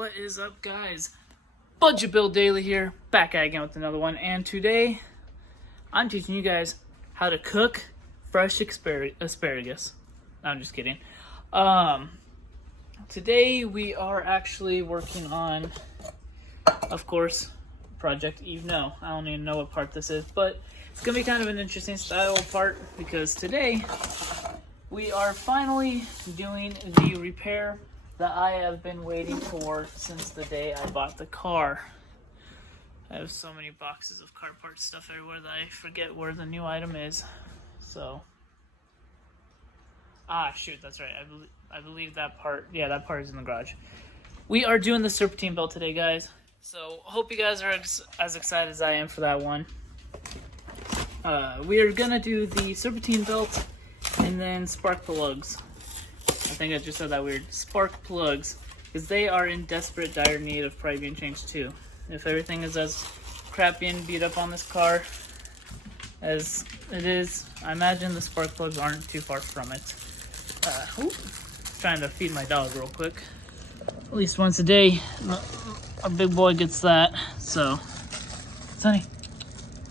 What is up, guys? Budget Bill Daily here, back again with another one, and today I'm teaching you guys how to cook fresh asparagus. No, I'm just kidding. Today we are actually working on, of course, Project Eve. No, I don't even know what part this is, but it's gonna be kind of an interesting style part because today we are finally doing the repair that I have been waiting for since the day I bought the car. I have so many boxes of car parts stuff everywhere that I forget where the new item is. So, shoot, that's right. I believe that part. Yeah, that part is in the garage. We are doing the serpentine belt today, guys. So, hope you guys are as excited as I am for that one. We are gonna do the serpentine belt and then spark plugs. I think I just said that weird. Spark plugs, because they are in desperate, dire need of probably being changed too. If everything is as crappy and beat up on this car as it is, I imagine the spark plugs aren't too far from it. Trying to feed my dog real quick. At least once a day, our big boy gets that. So, Sonny,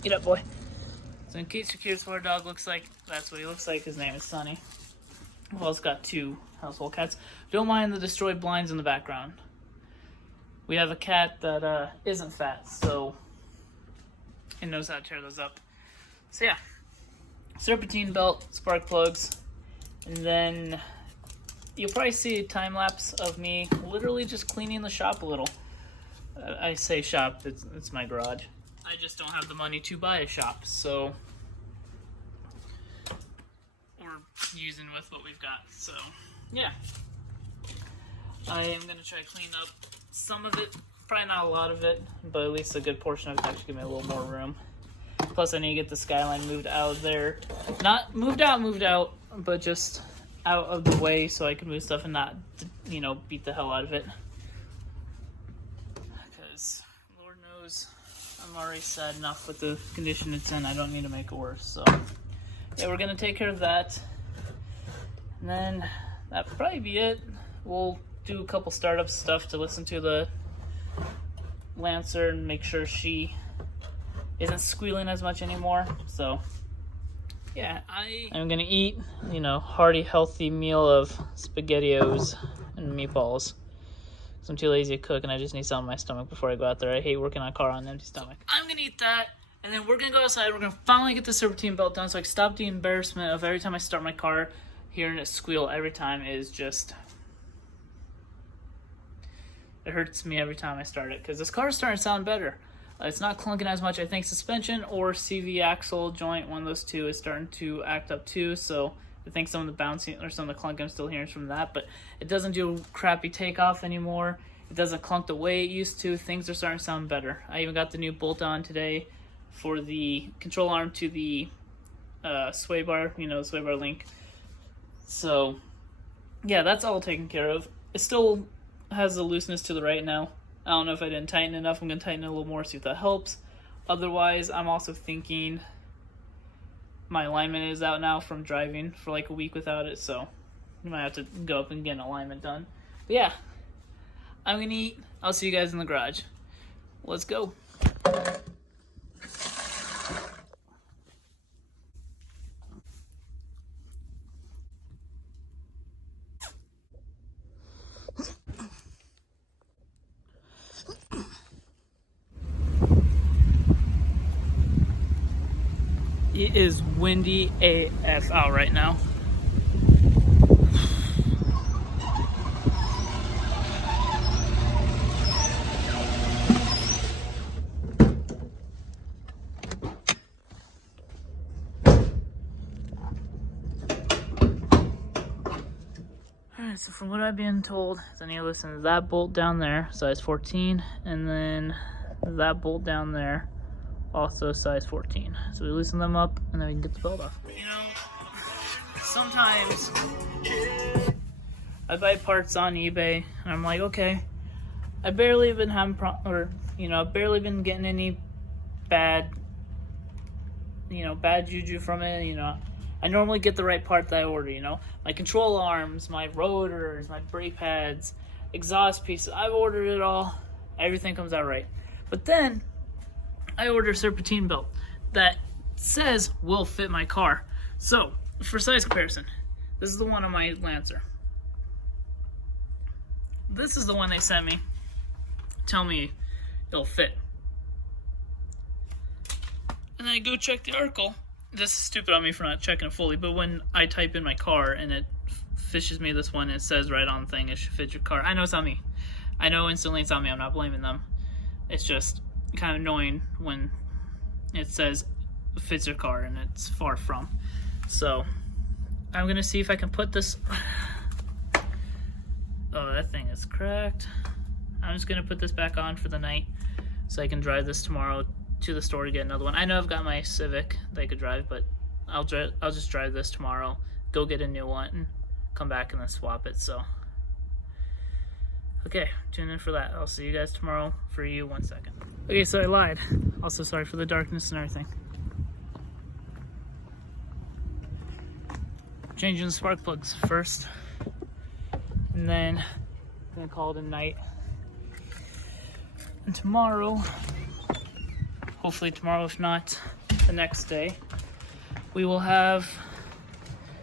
get up, boy. So in case you're curious what our dog looks like, that's what he looks like. His name is Sonny. Well, it's got two household cats. Don't mind the destroyed blinds in the background. We have a cat that isn't fat, so it knows how to tear those up. So yeah, serpentine belt, spark plugs, and then you'll probably see a time lapse of me literally just cleaning the shop a little. I say shop, it's my garage. I just don't have the money to buy a shop, so using with what we've got. So yeah, I am gonna try to clean up some of it, probably not a lot of it, but at least a good portion of it to actually give me a little more room. Plus I need to get the skyline moved out of there, not moved out, but just out of the way so I can move stuff and not, beat the hell out of it, because Lord knows I'm already sad enough with the condition it's in. I don't need to make it worse. So yeah, we're gonna take care of that. And then that'll probably be it. We'll do a couple startup stuff to listen to the Lancer and make sure she isn't squealing as much anymore. So yeah, I'm gonna eat, hearty, healthy meal of SpaghettiOs and meatballs. So I'm too lazy to cook and I just need something in my stomach before I go out there. I hate working on a car on an empty stomach. I'm gonna eat that, and then we're gonna go outside. We're gonna finally get the serpentine belt done so I can stop the embarrassment of every time I start my car, hearing it squeal every time is just, it hurts me every time I start it, because this car is starting to sound better. It's not clunking as much. I think suspension or CV axle joint, one of those two, is starting to act up too, so I think some of the bouncing or some of the clunk I'm still hearing from that, but it doesn't do crappy takeoff anymore. It doesn't clunk the way it used to. Things are starting to sound better. I even got the new bolt on today for the control arm to the sway bar, the sway bar link. So yeah, that's all taken care of. It still has a looseness to the right now. I don't know if I didn't tighten enough. I'm going to tighten it a little more, see if that helps. Otherwise, I'm also thinking my alignment is out now from driving for like a week without it, so you might have to go up and get an alignment done. But yeah, I'm going to eat. I'll see you guys in the garage. Let's go. It is windy AF out right now. Alright, so from what I've been told, I need to listen to that bolt down there, size 14, and then that bolt down there, also size 14. So we loosen them up and then we can get the belt off. Sometimes I buy parts on eBay and I'm like, okay, I barely been having I've barely been getting any bad juju from it. I normally get the right part that I order, my control arms, my rotors, my brake pads, exhaust pieces. I've ordered it all. Everything comes out right. But then I ordered a serpentine belt that says will fit my car. So, for size comparison, this is the one on my Lancer. This is the one they sent me. Tell me it'll fit. And then I go check the article. This is stupid on me for not checking it fully, but when I type in my car and it fishes me this one, it says right on the thing, it should fit your car. I know it's on me. I know instantly it's on me. I'm not blaming them. It's just kind of annoying when it says fits your car and it's far from. So I'm gonna see if I can put this. Oh, that thing is cracked. I'm just gonna put this back on for the night so I can drive this tomorrow to the store to get another one. I know I've got my Civic that I could drive, but I'll just drive this tomorrow, go get a new one, and come back and then swap it. So okay, tune in for that. I'll see you guys tomorrow. For you, 1 second. Okay, so I lied. Also sorry for the darkness and everything. Changing the spark plugs first, and then I'm gonna call it a night. And tomorrow, hopefully tomorrow, if not the next day, we will have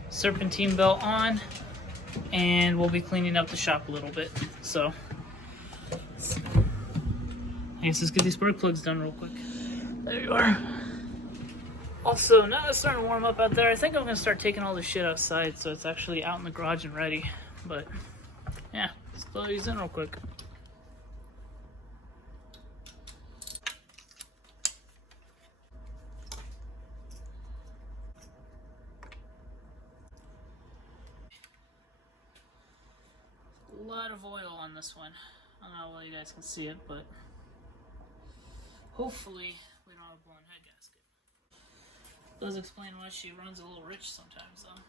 serpentine belt on, and we'll be cleaning up the shop a little bit. So I guess let's get these spark plugs done real quick. There you are. Also, now it's starting to warm up out there, I think I'm gonna start taking all this shit outside so it's actually out in the garage and ready. But yeah, let's throw these in real quick. A lot of oil on this one. I don't know whether you guys can see it, but hopefully we don't have a blown head gasket. Does explain why she runs a little rich sometimes, though.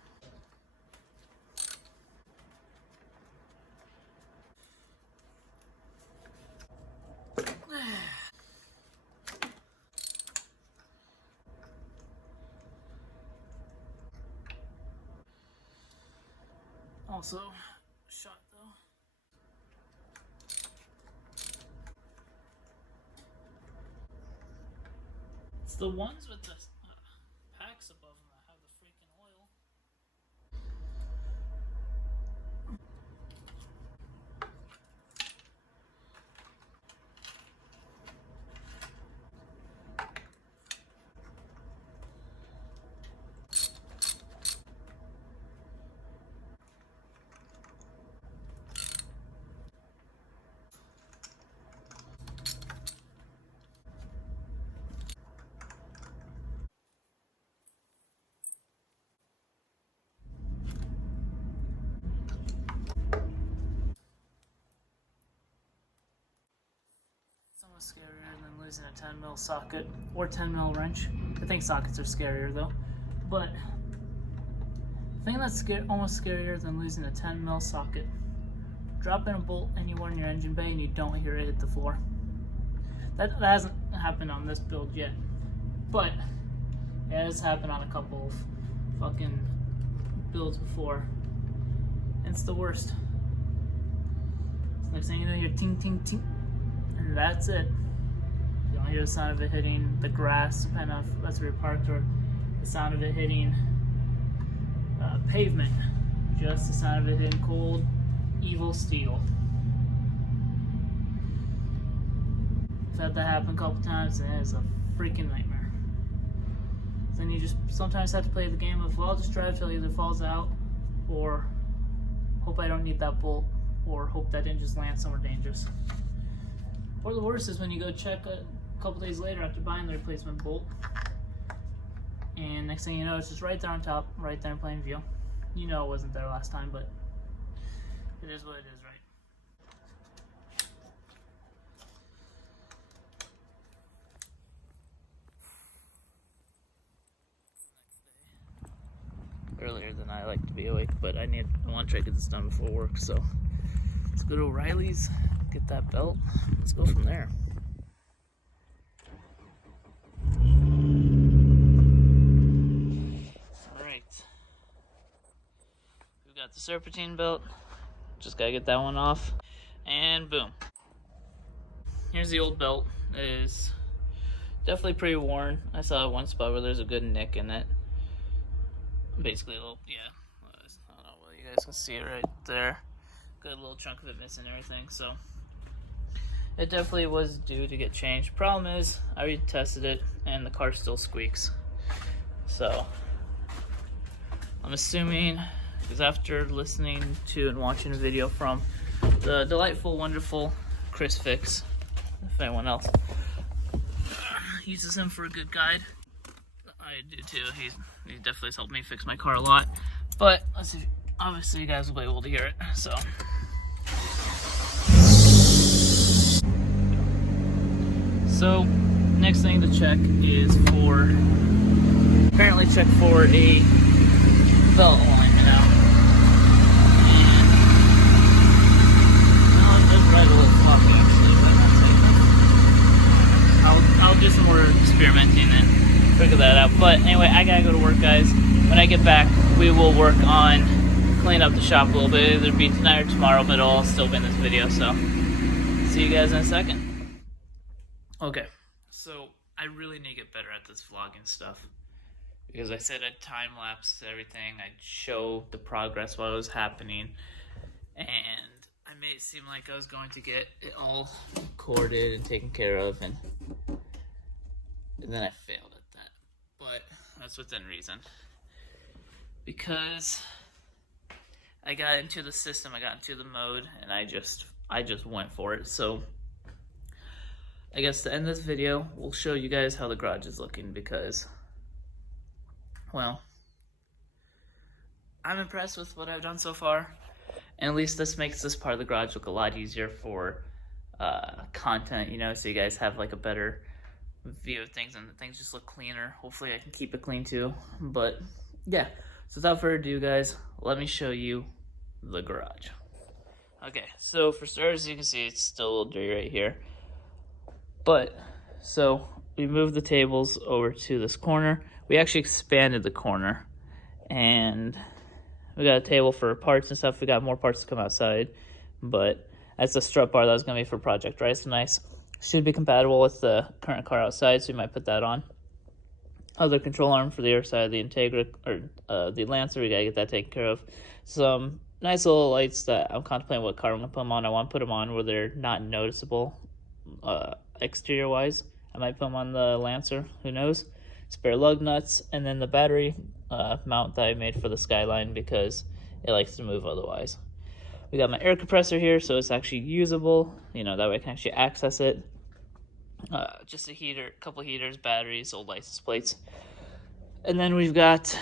Also, shot though. It's the ones with the packs above them that have the freaking oil. Scarier than losing a 10mm socket or 10mm wrench. I think sockets are scarier though, but the thing that's almost scarier than losing a 10mm socket: dropping a bolt anywhere in your engine bay and you don't hear it hit the floor. That hasn't happened on this build yet, but it has happened on a couple of fucking builds before. It's the worst. Next thing you know, you're ting ting ting. And that's it. You don't hear the sound of it hitting the grass, depending on if that's where you're parked, or the sound of it hitting pavement. Just the sound of it hitting cold, evil steel. I've had that happen a couple times, and it's a freaking nightmare. Then you just sometimes have to play the game of, well, I'll just drive till it either falls out, or hope I don't need that bolt, or hope that didn't just land somewhere dangerous. Or the worst is when you go check a couple days later after buying the replacement bolt, and next thing you know, it's just right there on top, right there in plain view. You know it wasn't there last time, but it is what it is, right? Earlier than I like to be awake, but I want to try to get this done before work, so let's go to O'Reilly's, get that belt, let's go from there. Alright, we've got the serpentine belt, just gotta get that one off. and boom. Here's the old belt. It is definitely pretty worn. I saw one spot where there's a good nick in it. Basically a little, yeah, I don't know whether you guys can see it right there. Good little chunk of it missing and everything, so it definitely was due to get changed. Problem is, I already tested it and the car still squeaks. So I'm assuming, because after listening to and watching a video from the delightful, wonderful Chris Fix, if anyone else uses him for a good guide, I do too. He definitely has helped me fix my car a lot. But let's see, obviously you guys will be able to hear it. So next thing to check is apparently check for a belt alignment out. And no, it does ride a little floppy actually, but that's it. I'll do some more experimenting and figure that out. But anyway, I gotta go to work, guys. When I get back, we will work on cleaning up the shop a little bit. It'll either be tonight or tomorrow, but it'll all still be in this video. So see you guys in a second. Okay, so I really need to get better at this vlogging stuff, because I said I'd time-lapse everything, I'd show the progress while it was happening, and I made it seem like I was going to get it all recorded and taken care of, and then I failed at that. But that's within reason, because I got into the system, I got into the mode, and I just went for it. So I guess to end this video, we'll show you guys how the garage is looking, because, well, I'm impressed with what I've done so far, and at least this makes this part of the garage look a lot easier for content, you know, so you guys have like a better view of things and things just look cleaner. Hopefully I can keep it clean too. But yeah, so without further ado, guys, let me show you the garage. Okay, so for starters, you can see it's still a little dirty right here. But, so, we moved the tables over to this corner. We actually expanded the corner. And we got a table for parts and stuff. We got more parts to come outside. But that's a strut bar that was going to be for Project Rice. Nice. Should be compatible with the current car outside, so we might put that on. Other control arm for the other side of the Integra, or the Lancer. We got to get that taken care of. Some nice little lights that I'm contemplating what car I'm going to put them on. I want to put them on where they're not noticeable. Exterior wise, I might put them on the Lancer, who knows. Spare lug nuts, and then the battery mount that I made for the Skyline, because it likes to move otherwise. We got my air compressor here, so it's actually usable, you know, that way I can actually access it. Just a heater, couple heaters, batteries, old license plates. And then we've got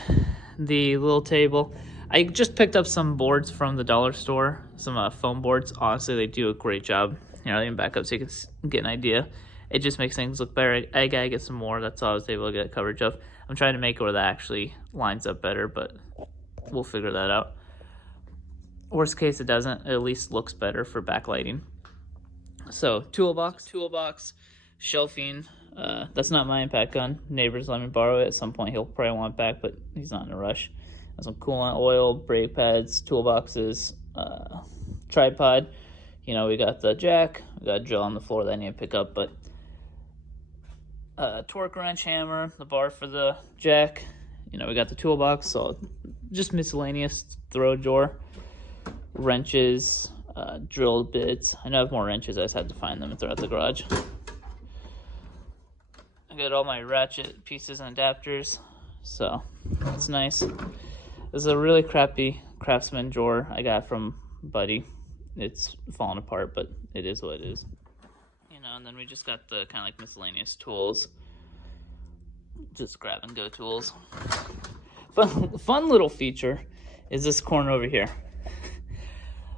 the little table. I just picked up some boards from the dollar store, some foam boards. Honestly, they do a great job. You know, even back up so you can get an idea. It just makes things look better. I gotta get some more. That's all I was able to get coverage of. I'm trying to make it where that actually lines up better, but we'll figure that out. Worst case, it doesn't. It at least looks better for backlighting. So, toolbox, shelving. That's not my impact gun. Neighbors let me borrow it. At some point, he'll probably want it back, but he's not in a rush. Some coolant, oil, brake pads, toolboxes, tripod. You know, we got the jack, we got a drill on the floor that I need to pick up, but torque wrench, hammer, the bar for the jack. You know, we got the toolbox, so just miscellaneous throw drawer, wrenches, drill bits. I know I have more wrenches, I just had to find them throughout the garage. I got all my ratchet pieces and adapters, so that's nice. This is a really crappy Craftsman drawer I got from Buddy. It's falling apart, but it is what it is. You know, and then we just got the kind of like miscellaneous tools. Just grab and go tools. Fun little feature is this corner over here.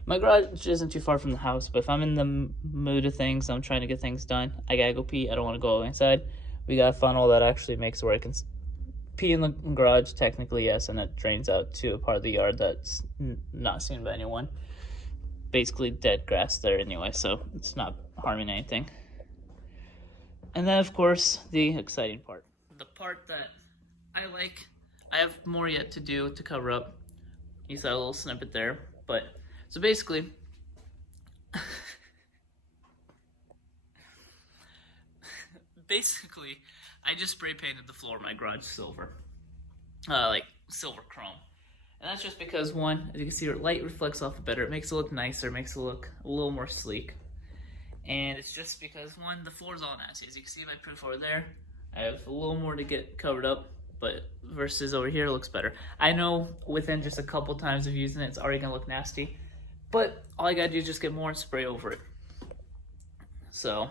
My garage isn't too far from the house, but if I'm in the mood of things, I'm trying to get things done, I gotta go pee, I don't want to go all the way inside. We got a funnel that actually makes it where I can pee in the garage, technically, yes, and it drains out to a part of the yard that's not seen by anyone. Basically dead grass there anyway, so it's not harming anything. And then, of course, the exciting part. The part that I like. I have more yet to do to cover up. You saw a little snippet there, but so basically basically, I just spray painted the floor of my garage silver. Like silver chrome. And that's just because, one, as you can see, light reflects off it better. It makes it look nicer, makes it look a little more sleek. And it's just because, one, the floor's all nasty. As you can see, my proof over there, I have a little more to get covered up, but versus over here, it looks better. I know within just a couple times of using it, it's already gonna look nasty, but all I gotta do is just get more and spray over it. So,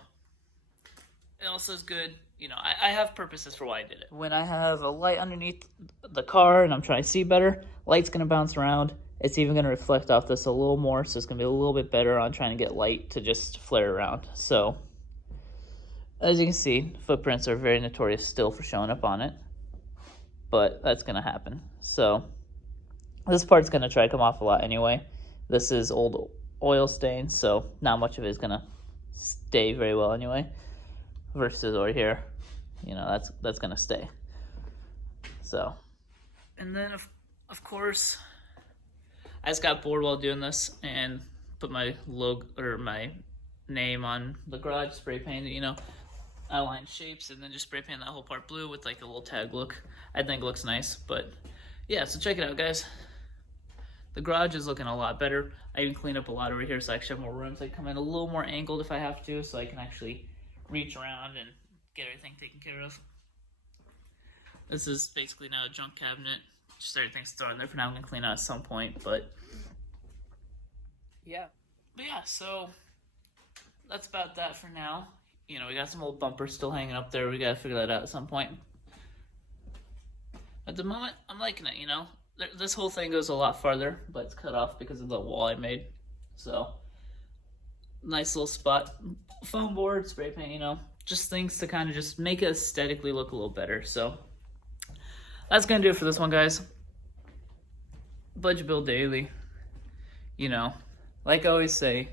it also is good. You know, I have purposes for why I did it. When I have a light underneath the car and I'm trying to see better, light's gonna bounce around. It's even gonna reflect off this a little more, so it's gonna be a little bit better on trying to get light to just flare around. So, as you can see, footprints are very notorious still for showing up on it, but that's gonna happen. So, this part's gonna try to come off a lot anyway. This is old oil stains, so not much of it is gonna stay very well anyway. Versus over here, you know, that's gonna stay. So, and then of course, I just got bored while doing this and put my logo or my name on the garage, spray painted, you know, outline shapes, and then just spray paint that whole part blue with like a little tag look. I think it looks nice, but yeah, so check it out, guys. The garage is looking a lot better. I even cleaned up a lot over here, so I actually have more rooms. I come in a little more angled if I have to, so I can actually reach around and get everything taken care of. This is basically now a junk cabinet. Just everything's thrown there for now. I'm gonna clean out at some point, but yeah. So that's about that for now. You know, we got some old bumpers still hanging up there. We gotta figure that out at some point. At the moment, I'm liking it, you know. This whole thing goes a lot farther, but it's cut off because of the wall I made. So, nice little spot. Foam board, spray paint, you know, just things to kind of just make it aesthetically look a little better. So, that's going to do it for this one, guys. Budget Build Daily. You know, like I always say,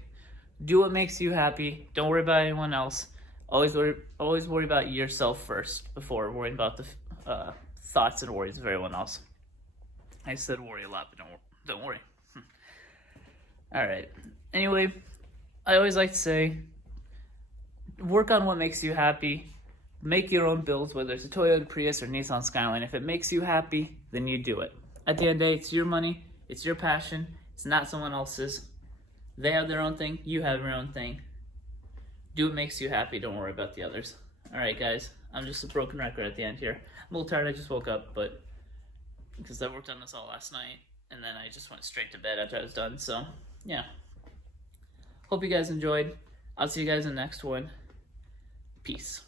do what makes you happy. Don't worry about anyone else. Always worry about yourself first before worrying about the thoughts and worries of everyone else. I said worry a lot, but don't worry. All right. Anyway, I always like to say, work on what makes you happy. Make your own builds, whether it's a Toyota Prius or Nissan Skyline. If it makes you happy, then you do it. At the end of the day, it's your money. It's your passion. It's not someone else's. They have their own thing. You have your own thing. Do what makes you happy. Don't worry about the others. All right, guys. I'm just a broken record at the end here. I'm a little tired. I just woke up, but because I worked on this all last night, and then I just went straight to bed after I was done. So, yeah. Hope you guys enjoyed. I'll see you guys in the next one. Peace.